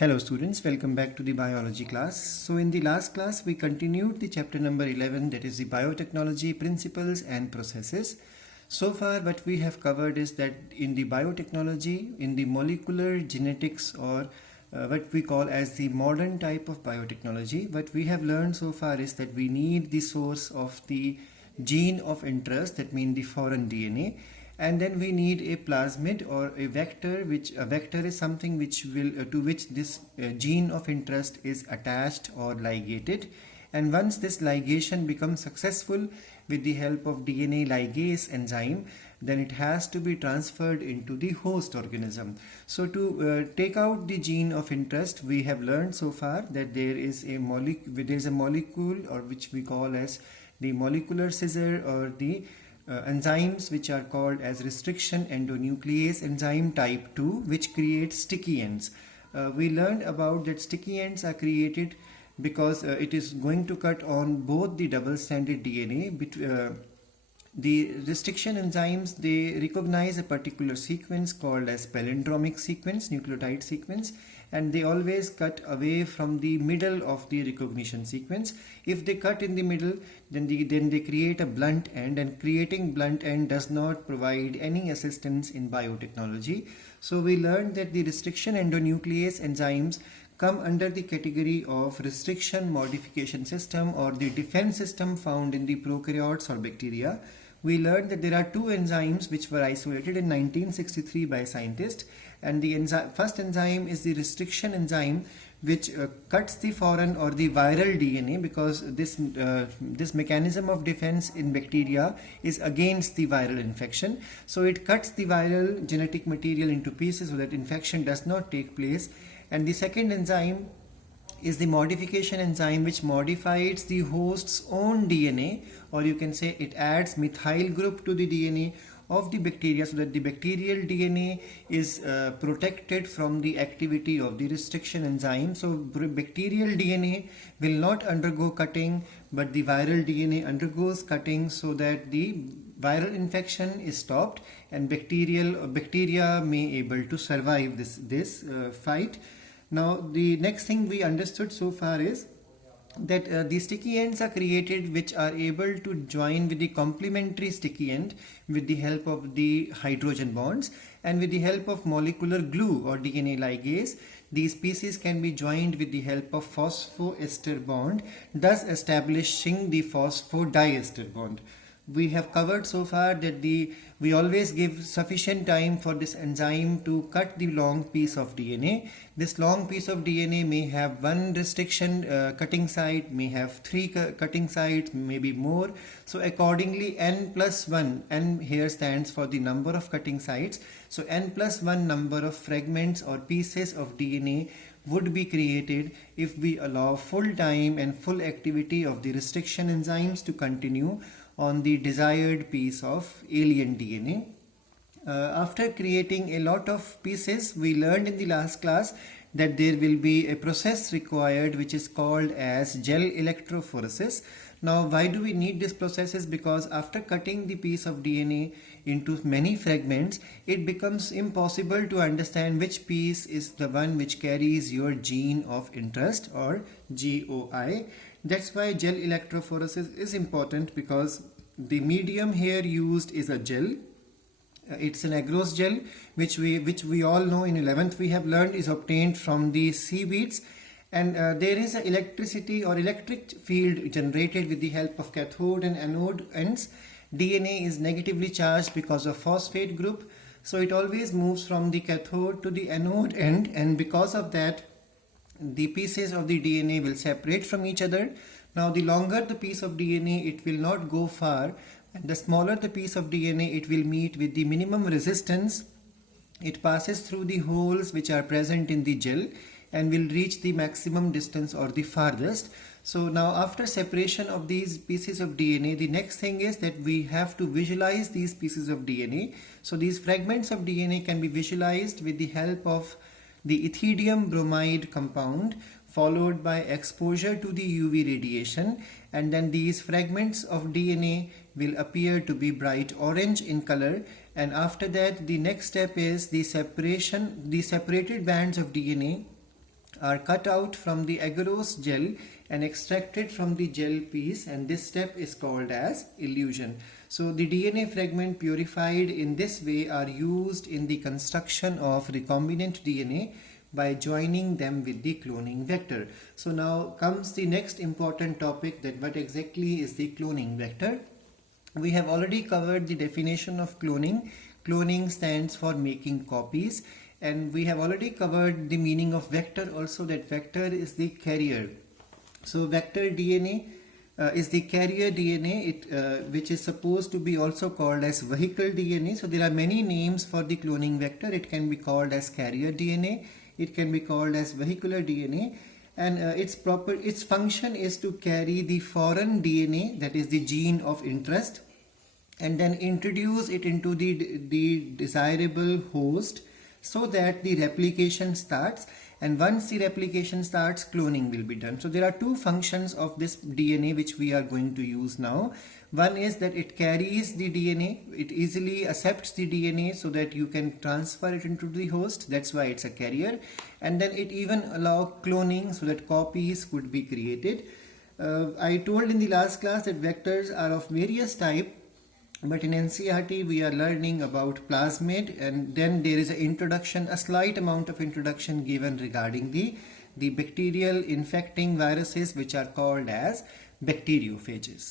Hello students, welcome back to the biology class. So in the last class we continued the chapter number 11, that is the biotechnology principles and processes. So far what we have covered is that in the biotechnology, in the molecular genetics, or what we call as the modern type of biotechnology, what we have learned so far is that we need the source of the gene of interest, that means the foreign DNA, and then we need a plasmid or a vector, which a vector is something which will to which this gene of interest is attached or ligated. And once this ligation becomes successful with the help of DNA ligase enzyme, then it has to be transferred into the host organism. So to take out the gene of interest, we have learned so far that there is a molecule, or which we call as the molecular scissor, or the enzymes which are called as restriction endonuclease enzyme type 2, which creates sticky ends. We learned about that sticky ends are created because it is going to cut on both the double-stranded DNA. The restriction enzymes, they recognize a particular sequence called as palindromic sequence, nucleotide sequence, and they always cut away from the middle of the recognition sequence. If they cut in the middle, then they create a blunt end, and creating blunt end does not provide any assistance in biotechnology. So we learned that the restriction endonuclease enzymes come under the category of restriction modification system, or the defense system found in the prokaryotes or bacteria. We learned that there are two enzymes which were isolated in 1963 by scientists, and the first enzyme is the restriction enzyme, which cuts the foreign or the viral DNA, because this mechanism of defense in bacteria is against the viral infection. So it cuts the viral genetic material into pieces so that infection does not take place. And the second enzyme is the modification enzyme, which modifies the host's own DNA, or you can say it adds methyl group to the DNA of the bacteria, so that the bacterial DNA is protected from the activity of the restriction enzyme. So bacterial DNA will not undergo cutting, but the viral DNA undergoes cutting, so that the viral infection is stopped and bacteria may able to survive this fight. Now the next thing we understood so far is that the sticky ends are created which are able to join with the complementary sticky end with the help of the hydrogen bonds, and with the help of molecular glue or DNA ligase, these species can be joined with the help of phosphoester bond, thus establishing the phosphodiester bond. We have covered so far that we always give sufficient time for this enzyme to cut the long piece of DNA. This long piece of DNA may have one restriction cutting site, may have three cutting sites, maybe more. So accordingly, n plus 1, n here stands for the number of cutting sites. So n plus 1 number of fragments or pieces of DNA would be created if we allow full time and full activity of the restriction enzymes to continue on the desired piece of alien DNA. After creating a lot of pieces, we learned in the last class that there will be a process required which is called as gel electrophoresis. Now why do we need this process? Is because after cutting the piece of DNA into many fragments, it becomes impossible to understand which piece is the one which carries your gene of interest, or GOI. That's why gel electrophoresis is important, because the medium here used is a gel. It's an agarose gel, which we all know in 11th we have learned is obtained from the seaweeds, and there is an electricity or electric field generated with the help of cathode and anode ends. DNA is negatively charged because of phosphate group, so it always moves from the cathode to the anode end, and because of that the pieces of the DNA will separate from each other. Now the longer the piece of DNA, it will not go far, and the smaller the piece of DNA, it will meet with the minimum resistance. It passes through the holes which are present in the gel and will reach the maximum distance or the farthest. So now after separation of these pieces of DNA, the next thing is that we have to visualize these pieces of DNA. So these fragments of DNA can be visualized with the help of the ethidium bromide compound, followed by exposure to the UV radiation, and then these fragments of DNA will appear to be bright orange in color. And after that, the next step is the separation. The separated bands of DNA are cut out from the agarose gel and extracted from the gel piece, and this step is called as elution. So the DNA fragment purified in this way are used in the construction of recombinant DNA by joining them with the cloning vector. So now comes the next important topic, that what exactly is the cloning vector. We have already covered the definition of cloning. Cloning stands for making copies, and we have already covered the meaning of vector also, that vector is the carrier. So vector DNA is the carrier DNA, which is supposed to be also called as vehicle DNA. So there are many names for the cloning vector. It can be called as carrier DNA, it can be called as vehicular DNA, and its function is to carry the foreign DNA, that is the gene of interest, and then introduce it into the desirable host so that the replication starts. And once the replication starts, cloning will be done. So there are two functions of this DNA which we are going to use now. One is that it carries the DNA, it easily accepts the DNA so that you can transfer it into the host, that's why it's a carrier. And then it even allows cloning so that copies could be created. I told in the last class that vectors are of various types, but in NCERT we are learning about plasmid, and then there is an introduction, a slight amount of introduction given regarding the bacterial infecting viruses which are called as bacteriophages.